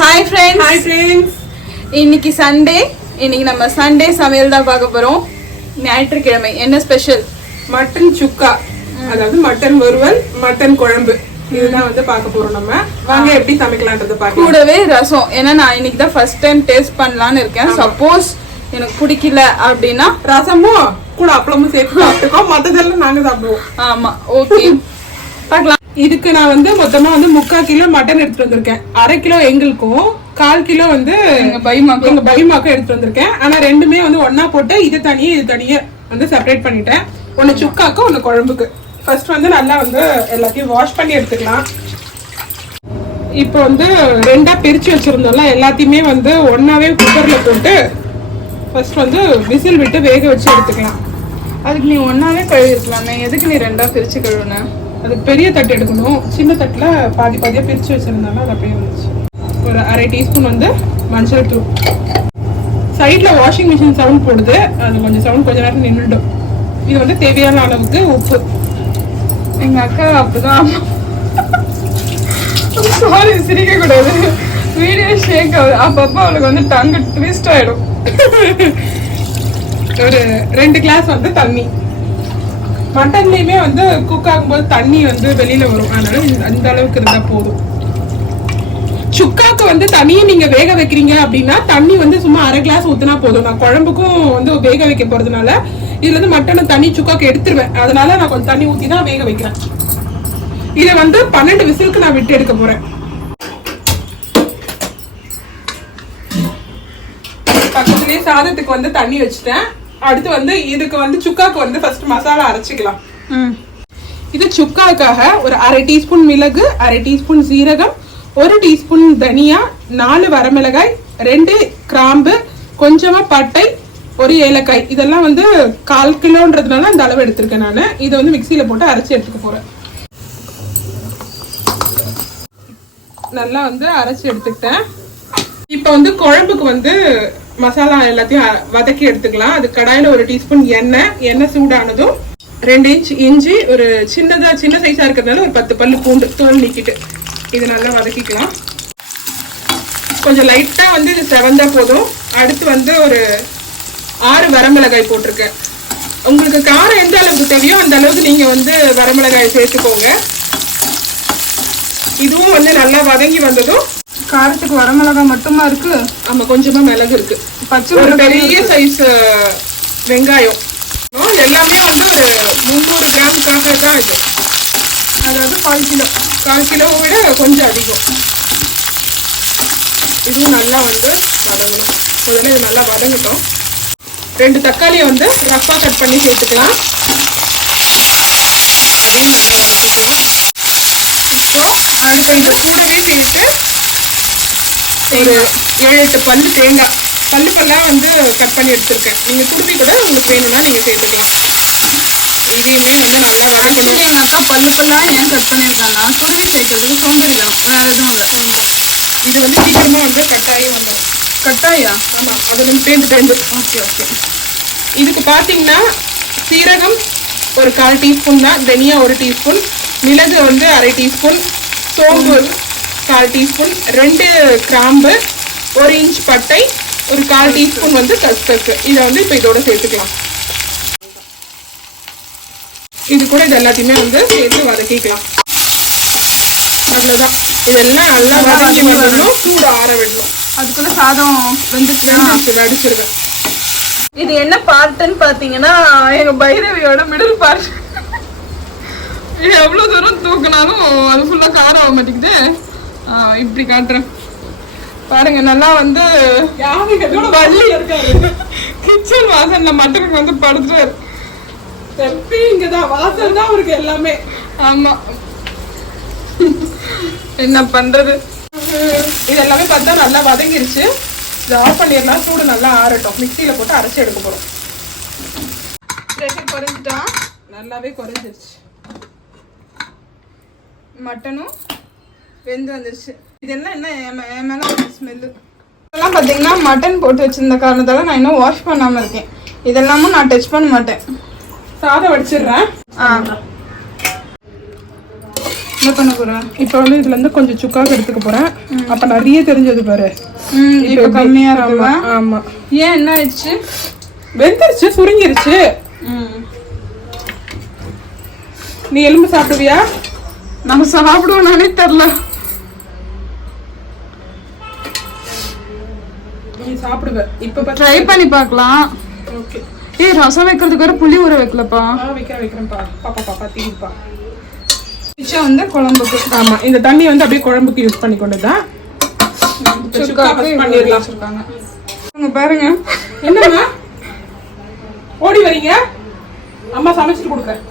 Hi friends. Hi friends. இன்னைக்கு Sunday. இன்னைக்கு நம்ம சண்டே சமையல் தான் பார்க்க போறோம். ஞாயிற்றுக்கிழமை என்ன ஸ்பெஷல்? மட்டன் சுக்கா, அதாவது மட்டன் வறுவல், மட்டன் குழம்பு, இதுதான் வந்து பார்க்க போறோம். நம்ம வாங்க எப்படி சமைக்கலாம்ன்றத பார்க்கலாம். கூடவே ரசம். ஏன்னா நான் இன்னைக்கு தான் ஃபர்ஸ்ட் டைம் டேஸ்ட் பண்ணலான்னு இருக்கேன். சப்போஸ் எனக்கு பிடிக்கல அப்படின்னா ரசமும் கூட அப்பளமும் சேர்த்து சாப்பிட்டுக்கோம். மற்றதெல்லாம் நாங்க சாப்பிடுவோம். ஆமா, ஓகே, பார்க்கலாம். இதுக்கு நான் வந்து மொத்தமா வந்து 3/4 கிலோ மட்டன் எடுத்துட்டு வந்திருக்கேன். 1/2 கிலோ எங்களுக்கும் 1/4 கிலோ வந்து எங்க பைமாக்கும் எடுத்துட்டு வந்திருக்கேன். ஆனா ரெண்டுமே வந்து ஒன்னா போட்டு இது தனியே வந்து செப்பரேட் பண்ணிட்டேன். ஒன்னு சுக்காக்கு, ஒன்னு குழம்புக்கு. ஃபர்ஸ்ட் வந்து நல்லா வந்து எல்லாத்தையும் வாஷ் பண்ணி எடுத்துக்கலாம். இப்போ வந்து 2ஆ பிரிச்சு வச்சிருந்தோம்ல, எல்லாத்தையுமே வந்து ஒன்னாவே குக்கர்ல போட்டு ஃபர்ஸ்ட் வந்து விசில் விட்டு வேக வச்சு எடுத்துக்கலாம். அதுக்கு நீ ஒன்னாவே கழுவி இருக்கலாமே, எதுக்கு நீ 2ஆ பிரிச்சு கழுவுன? அதுக்கு பெரிய தட்டு எடுக்கணும். சின்ன தட்டுல பாதியா பிரிச்சு வச்சிருந்தாலும் அது அப்படியே வந்துச்சு. ஒரு 1/2 டீஸ்பூன் வந்து மஞ்சள் தூள். சைட்ல வாஷிங் மிஷின் சவுண்ட் போடுது, அது கொஞ்சம் சவுண்ட் கொஞ்ச நேரம் நின்றுடும். இது வந்து தேவையான அளவுக்கு உப்பு. எங்க அக்கா அப்படிதான். சாரி, சிரிக்க கூடாது, வீடியோ ஷேக் ஆகுது. அப்பப்போ அவளுக்கு வந்து டங்கு ட்விஸ்ட் ஆயிடும். ஒரு 2 கிளாஸ் வந்து தண்ணி. மட்டன்லயுமே வந்து குக் ஆகும்போது தண்ணி வந்து வெளியில வரும், அதனால அந்த அளவுக்கு இருந்தா போதும். சுக்காக்கு வந்து தண்ணியை நீங்க வேக வைக்கிறீங்க அப்படின்னா தண்ணி வந்து சும்மா 1/2 கிளாஸ் ஊத்தினா போதும். நான் குழம்புக்கும் வந்து வேக வைக்க போறதுனால இதுல இருந்து மட்டனை தண்ணி சுக்காக்கு எடுத்துருவேன். அதனால நான் கொஞ்சம் தண்ணி ஊத்தி தான் வேக வைக்கிறேன். இதை வந்து 12 விசிலுக்கு நான் விட்டு எடுக்க போறேன். பக்கத்துலயே சாதத்துக்கு வந்து தண்ணி வச்சுட்டேன். அடுத்து வந்து இதுக்கு வந்து சுக்காக்கு வந்து ஃபர்ஸ்ட் மசாலா அரைச்சிக்கலாம். இது சுக்காக்காக ஒரு 1/2 டீஸ்பூன் மிளகு, 1/2 டீஸ்பூன் சீரகம், 1 டீஸ்பூன் தனியா, 4 வரமிளகாய், 2 கிராம்பு, கொஞ்சமா பட்டை, 1 ஏலக்காய். இதெல்லாம் வந்து 1/4 கிலோன்றதுனால அந்த அளவு எடுத்திருக்கேன் நான். இதை வந்து மிக்சியில போட்டு அரைச்சி எடுத்துக்க போறேன். நல்லா வந்து அரைச்சி எடுத்துக்கிட்டேன். இப்ப வந்து குழம்புக்கு வந்து மசாலா எல்லாத்தையும் வதக்கி எடுத்துக்கலாம். அது கடாயில 1 டீஸ்பூன் எண்ணெய் சூடானதும் 2 இன்ச் இஞ்சி, ஒரு சின்ன சைஸா இருக்கிறதுனால ஒரு 10 பல்லு பூண்டு தோல் நீக்கிட்டு இது நல்லா வதக்கிக்கலாம். கொஞ்சம் லைட்டா வந்து இது செவந்தா போதும். அடுத்து வந்து ஒரு 6 வரமிளகாய் போட்டிருக்கேன். உங்களுக்கு காரம் எந்த அளவுக்கு தேவையோ அந்த அளவுக்கு நீங்க வந்து வரமிளகாய் சேர்த்துக்கோங்க. இதுவும் வந்து நல்லா வதங்கி வந்ததும், காரத்துக்கு வரமிளகா மட்டுமா இருக்கு? ஆமா, கொஞ்சமா மிளகு இருக்கு. பச்சை ஒரு பெரிய சைஸ் வெங்காயம். எல்லாமே வந்து ஒரு 300 கிராமுக்காக தான் இது. அதாவது 1/4 கிலோவை விட கொஞ்சம் அதிகம். இதுவும் நல்லா வந்து வதங்கணும். முதல்ல இது நல்லா வதங்கட்டும். 2 தக்காளியை வந்து ரஃபா கட் பண்ணி சேர்த்துக்கலாம். அதையும் நல்லா வதக்கிக்கலாம். இப்போ அடுத்து இது கூடவே சேர்த்து ஒரு 7-8 பல்லு தேங்காய், பல்லா வந்து கட் பண்ணி எடுத்துருக்கேன். நீங்க துருவி கூட உங்களுக்கு வேணும்னா நீங்க சேர்த்துக்கலாம். இதையுமே வந்து நல்லா வதக்கணும். எங்க அக்கா பல்லா ஏன் கட் பண்ணிருக்காங்கன்னா துருவி சேர்க்கறதுக்கு சோம்பேறிதான், வேற எதுவும் இல்லை. இது வந்து சீக்கிரமா வந்து கட்டாயம் வந்துடும். கட்டாயா? ஆமா, அது நம்ம பேந்து. ஓகே. இதுக்கு பாத்தீங்கன்னா சீரகம் ஒரு 1/4 டீஸ்பூன் தான், தனியா 1 டீஸ்பூன், மிளகு வந்து 1/2 டீஸ்பூன், சோம்பு 1/4 டீஸ்பூன், 2 கிராம்பு, 1 இன்ச் பட்டை, ஒரு 1/4 டீஸ்பூன் வந்து கஸ்கஸ். இதை வந்து இப்போ இதோட சேர்த்துக்கலாம். இது கூட இது எல்லாத்தையுமே வந்து சேர்த்து வதக்கிக்கலாம். அவ்வளவுதான். இதெல்லாம் நல்லா வதக்கி வரணும், சூடு ஆற விடணும். அதுக்குள்ள சாதம் அடிச்சிருவேன். இது என்ன பார்ட்டுன்னு பாத்தீங்கன்னா எங்க பைரவியோட மிடில் பார்ட். எவ்வளவு தூரம் தூக்கினாலும் அது ஃபுல்லா காரம் ஆக மாட்டேங்குது. இப்படி காட்டுறேன் பாருங்க. நல்லா வந்து கிச்சன் வாசல்ல மட்டனுக்கு வந்து படுத்துறாரு. இங்கதான் வாசல் தான் அவருக்கு எல்லாமே. ஆமா, என்ன பண்றது. இது எல்லாமே பார்த்தா நல்லா வதங்கிருச்சு. இது ஆஃப் பண்ணிடலாம். சூடு நல்லா ஆறட்டும். மிக்சியில போட்டு அரைச்சி எடுக்க போறோம். ப்ரெஷர் குறைஞ்சிட்டா? நல்லாவே குறைஞ்சிருச்சு. மட்டனும் வெந்து வந்துருச்சு. இதெல்லாம் என்ன என் மேல ஒரு ஸ்மெல்லு. இதெல்லாம் பார்த்தீங்கன்னா மட்டன் போட்டு வச்சிருந்த காரணத்தால நான் இன்னும் வாஷ் பண்ணாம இருக்கேன். இதெல்லாமும் நான் டச் பண்ண மாட்டேன். சாதம் வடிச்சிடுறேன். என்ன பண்ண போகிறேன்? இப்போ வந்து இதுல இருந்து கொஞ்சம் சுக்காக எடுத்துக்க போறேன். அப்ப நிறைய தெரிஞ்சது பாரு. இப்போ கம்மியாக இருக்குல்ல? ஆமா. ஏன் என்ன ஆயிடுச்சு? வெந்துருச்சு, சுருங்கிருச்சு. நீ எலும்பு சாப்பிடுவியா? நம்ம சாப்பிடுவோம்னாலே தெரில. நீ சாப்பிடுவ. இப்ப ட்ரை பண்ணி பார்க்கலாம். ஓகே. ஏய், ரசம் வைக்கிறதுக்கு வேற புளி ஊற வைக்கலப்பா. வைக்கிறேன்ப்பா. பாப்பா தீப்பா. மிச்சம் வந்து குழம்புக்கு. ஆமா, இந்த தண்ணி வந்து அப்படியே குழம்புக்கு யூஸ் பண்ணி கொண்டுதான் பண்ணிடலாம். பாருங்க, என்னம்மா ஓடி வரீங்க? அம்மா சமைச்சிட்டு கொடுக்குறேன்.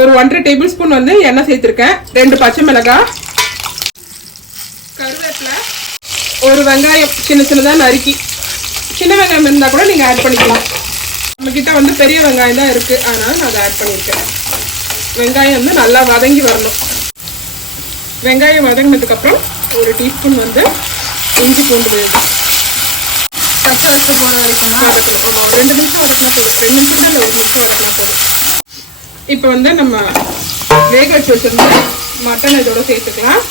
ஒரு 1.5 டேபிள் ஸ்பூன் வந்து எண்ணெய் சேர்த்திருக்கேன். 2 பச்சை மிளகாய், கருவேப்பிலை, ஒரு வெங்காயம் சின்னதா நறுக்கி. சின்ன வெங்காயம் இருந்தா கூட நீங்க ஆட் பண்ணிக்கலாம். நம்ம கிட்ட வந்து பெரிய வெங்காயம் தான் இருக்கு, அதனால நான் அதை ஆட் பண்ணியிருக்கேன். வெங்காயம் வந்து நல்லா வதங்கி வரணும். வெங்காயம் வதங்கினதுக்கு அப்புறம் 1 டீஸ்பூன் வந்து இஞ்சி பூண்டு விழுது. பச்சை வச்சு போகிற வரைக்கும் வதக்கணும். ஆமாம், 2 நிமிஷம் வதக்கினா போதும். 2 நிமிஷம் இல்லை, 1 நிமிஷம் வதக்கினா போதும். இப்போ வந்து நம்ம வேக வச்சு வச்சிருந்த மட்டன் இதோட சேர்த்துக்கலாம்.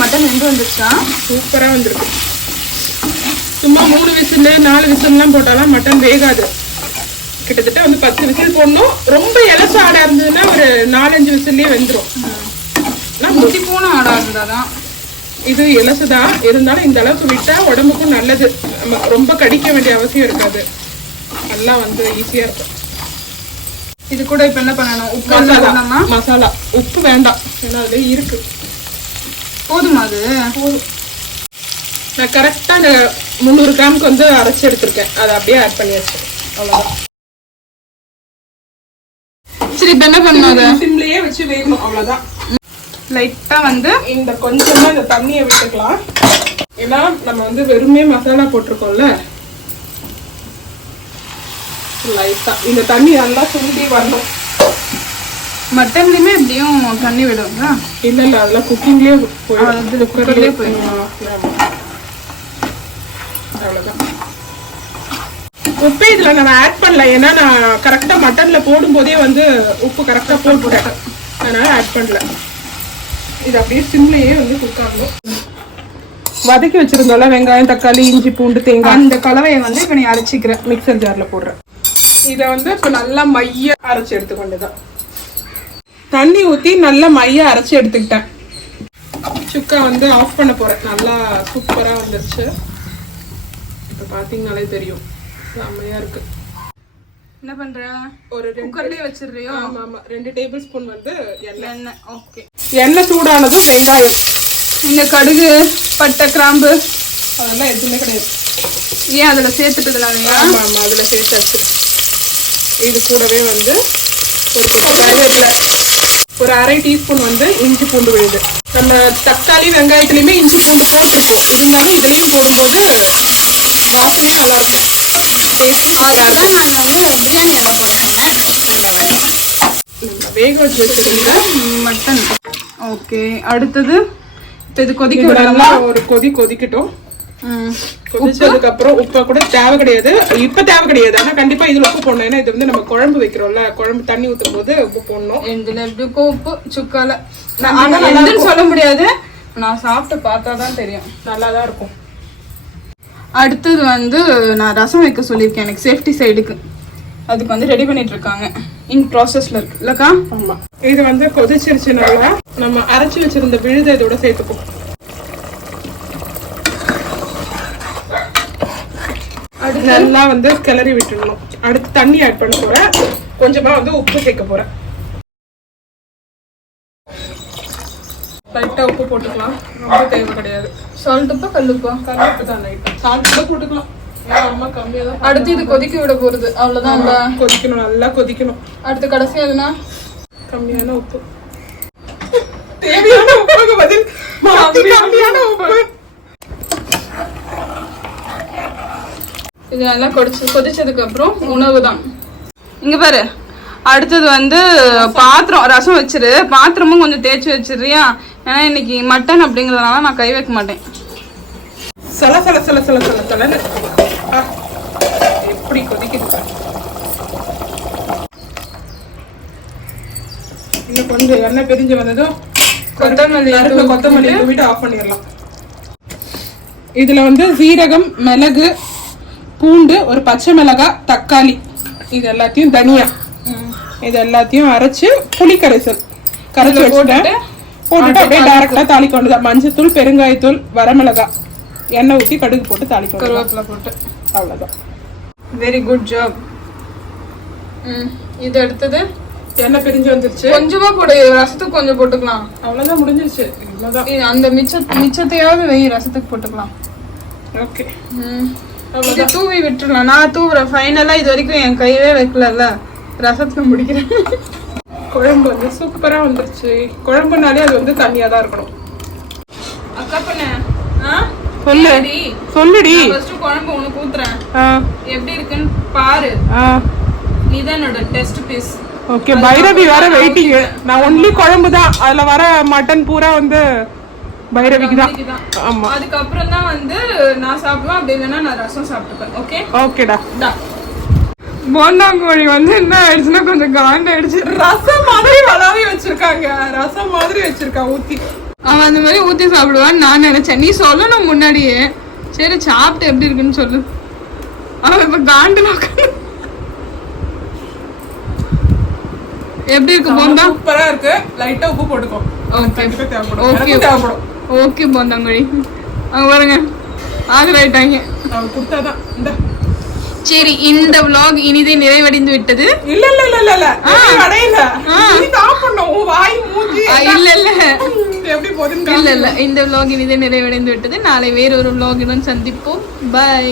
மட்டன் வெந்து வந்துருச்சா? சூப்பராக வந்துருக்கு. சும்மா 3 விசில் 4 விசில்லாம் போட்டாலாம் மட்டன் வேகாது. கிட்டத்தட்ட வந்து 10 விசில் போடணும். ரொம்ப இலச ஆடா இருந்ததுன்னா ஒரு 4-5 விசில்லே வெந்துடும். பூனை ஆடா இருந்தாதான். இது இலசுதான் இருந்தாலும் இந்த அளவுக்கு விட்டா உடம்புக்கும் நல்லது. நம்ம ரொம்ப கடிக்க வேண்டிய அவசியம் இருக்காது. நல்லா வந்து ஈஸியா இருக்கும். இது கூட இப்ப என்ன பண்ணணும்? உப்பு மசாலா. உப்பு வேண்டாம், ஏன்னா அதுல இருக்கு. போதுமா? அது போதும். நான் கரெக்டா அந்த 300 கிராமுக்கு வந்து அரைச்சி எடுத்திருக்கேன். அதை அப்படியே ஆட் பண்ணியாச்சு. அவ்வளவுதான். சரி, இப்ப என்ன பண்ணணும்? சிம்லயே வச்சு வேகணும். அவ்வளவுதான். லைட்டா வந்து இந்த கொஞ்சமா இந்த தண்ணியை விட்டுக்கலாம். ஏன்னா நம்ம வந்து வெறுமே மசாலா போட்டிருக்கோம்ல. லைட்டா இந்த தண்ணி நல்லா சுண்டி வரணும். மட்டன்லயுமே எப்படியும் தண்ணி விடுங்க. இல்ல அதெல்லாம் குக்கிங்லயே போயிடும். அவ்வளவுதான். உப்பு இதுல நான் ஆட் பண்ணல, ஏன்னா நான் கரெக்டா மட்டன்ல போடும் போதே வந்து உப்பு கரெக்டா போட்டுட்டேன், அதனால ஆட் பண்ணல. இது அப்படியே சிம்லயே வந்து குக் ஆகணும். வதக்கி வச்சிருந்தோம்ல வெங்காயம், தக்காளி, இஞ்சி, பூண்டு, தேங்காய், அந்த கலவையை வந்து இப்ப நீ அரைச்சிக்கிறேன். மிக்சர் ஜார்ல போடுறேன். இதை வந்து இப்ப நல்லா மைய அரைச்சி எடுத்துக்கொண்டுதான். தண்ணி ஊத்தி நல்லா மைய அரைச்சி எடுத்துக்கிட்டேன். சுக்கா வந்து ஆஃப் பண்ண போறேன். நல்லா சூப்பரா வந்துருச்சு. இப்ப பாத்தீங்கன்னாலே தெரியும், செம்மையா இருக்கு. என்ன பண்ற? ஒரு குக்கர்லயே வச்சிடுறியோ? ஆமா ஆமா. 2 டேபிள் ஸ்பூன் வந்து எண்ணெய். ஓகே. எண்ணெய் சூடானதும் வெங்காயம், இந்த கடுகு, பட்டை, கிராம்பு அதெல்லாம் எதுவுமே கிடையாது. ஏன் அதுல சேர்த்துட்டதுனால? ஆமா ஆமா, அதுல சேர்த்தாச்சு. இது கூடவே வந்து ஒரு கருவேப்பிலை, ஒரு 1/2 டீஸ்பூன் வந்து இஞ்சி பூண்டு விழுது. நம்ம தக்காளி வெங்காயத்துலயுமே இஞ்சி பூண்டு போட்டிருக்கோம். இருந்தாலும் இதுலயும் போடும்போது வாசனையும் நல்லா இருக்கும். அதுதான் நான் வந்து பிரியாணி எல்லாம் போட்டேன். வேக வச்சு வச்சிருந்த மட்டன். ஓகே. அடுத்தது இப்போ இது கொதிக்க விடலாம். ஒரு கொதிக்கட்டும். கொதிச்சதுக்கு அப்புறம் உப்பு கூட தேவை கிடையாது. இப்ப தேவை கிடையாது, ஆனா கண்டிப்பா இதுல உப்பு போடணும். ஏன்னா இது வந்து நம்ம குழம்பு வைக்கிறோம்ல, குழம்பு தண்ணி ஊத்தும் போது உப்பு போடணும். இதுல எப்படி உப்பு சுக்கால சொல்ல முடியாது. நான் சாப்பிட்டு பார்த்தாதான் தெரியும். நல்லாதான் இருக்கும். அடுத்தது வந்து நான் ரசம் வைக்க சொல்லியிருக்கேன் எனக்கு சேஃப்டி சைடுக்கு. அதுக்கு வந்து ரெடி பண்ணிட்டு இருக்காங்க. இன் ப்ராசஸ்ல இருக்கு இல்லக்கா? ஆமா. இது வந்து கொதிச்சிருச்சுனால நம்ம அரைச்சி வச்சிருந்த விழுதை இதோட சேர்த்துப்போம். நல்லா வந்து கிளறி விட்டுடணும். அடுத்து தண்ணி ஆட் பண்ண போறேன். கொஞ்சமா வந்து உப்பு சேர்க்க போறேன். லைட்டா உப்பு போட்டுக்கலாம், ரொம்ப தேவை கிடையாது. சால்ட் உப்பா கல்லுப்பா? கல்லுப்பு தான். லைட்டா சால்ட் கூட போட்டுக்கலாம். அம்மா கம்மியா தான். அடுத்து இது கொதிக்க விட போறது, அவ்வளவுதான். கொதிக்கணும், நல்லா கொதிக்கணும். அடுத்து கடைசியா எதுனா கம்மியான உப்பு, தேவையான உப்புக்கு பதில் கம்மியான உப்பு. இது நல்லா கொதிச்சதுக்கு அப்புறம் உணவு தான். இங்க பாரு, அடுத்தது வந்து பாத்திரம், ரசம் வச்சிரு. பாத்திரமும் கொஞ்சம் தேய்ச்சி வச்சிடுறியா? ஏன்னா இன்னைக்கு மட்டன் அப்படிங்கறதுனால நான் கை வைக்க மாட்டேன். சல சல சல சல சல சலன்னு எப்படி கொதிக்குது. இன்னும் கொஞ்சம் எண்ணெய் பிரிஞ்சு வந்ததும் கொத்தமல்லி தூவிட்டு ஆஃப் பண்ணிடலாம். இதுல வந்து சீரகம், மிளகு, பூண்டு, ஒரு பச்சை மிளகாய், தக்காளி, இது எல்லாத்தையும் தனியா இது எல்லாத்தையும் அரைச்சு புளி கரைச்சு வச்சுட்டேன். போட்டுட்டு அப்படியே டைரக்டா தாளிக்க வேண்டியதான். மஞ்சத்தூள், பெருங்காயத்தூள், வரமிளகாய், எண்ணெய் ஊற்றி கடுகு போட்டு தாளிக்க கருவேப்பிலை போட்டு அவ்வளோதான். Very good job. இது அடுத்தது எண்ணெய் பிரிஞ்சு வந்துருச்சு. கொஞ்சமா போடு, ரசத்துக்கு கொஞ்சம் போட்டுக்கலாம். அவ்வளோதான், முடிஞ்சிருச்சு. இவ்வளோதான். அந்த மிச்சத்தையாவது ரசத்துக்கு போட்டுக்கலாம். ஓகே, இது தூவி விட்டுடலாம். நான் தூவுறேன் ஃபைனலா. இது வரைக்கும் என் கையவே வைக்கல, ரசத்துக்கு முடிக்கிறேன். குழம்பு வந்து சூப்பரா வந்துருச்சு. குழம்புனாலே அது வந்து தண்ணியா தான் இருக்கணும். அக்கா பண்ண சொல்லுடி. ஃபர்ஸ்ட் குழம்பு உனக்கு ஊத்துறேன், எப்படி இருக்குன்னு பாரு. நீதான் என்னோட டெஸ்ட் பீஸ். ஓகே, பைரவி வேற வெயிட்டிங். நான் ஒன்லி குழம்பு தான், அதுல வர மட்டன் பூரா வந்து பைரவிக்கு தான். ஆமா, அதுக்கப்புறம் தான் வந்து நான் சாப்பிடுவேன். அப்படி இல்லைன்னா நான் ரசம் சாப்பிட்டுப்பேன். ஓகே ஓகேடா. போண்டாங்கோழி வந்து என்ன ஆயிடுச்சுன்னா கொஞ்சம் காண்டாயிடுச்சு. ரசம் மாதிரி வளாவி வச்சிருக்காங்க, ரசம் மாதிரி வச்சிருக்கான் ஊத்தி. அவன் அந்த மாதிரி ஊத்தி சாப்பிடுவான்னு நான் நினைச்சேன். நீ சொல்லணும் முன்னாடியே. சரி, சாப்பிட்டு எப்படி இருக்குன்னு சொல்லு. அவன் இப்ப காண்டு எப்படி இருக்கு போந்தா? சூப்பரா இருக்கு. லைட்டா உப்பு போட்டுக்கோ. ஓகே போந்தாங்கோழி. அவங்க பாருங்க ஆகலாயிட்டாங்க. கொடுத்தாதான். சரி, இந்த vlog இனிதே நிறைவடைந்து விட்டது. இல்ல இல்ல இல்ல இல்ல அடையல. நீ சாப்பிடணும். வாய் மூஞ்சி இல்ல இல்ல எப்படி போதுன்னு இல்ல இல்ல இந்த vlog இனிதே நிறைவடைந்து விட்டது. நாளை வேறொரு vlog உடன் சந்திப்போம். பை.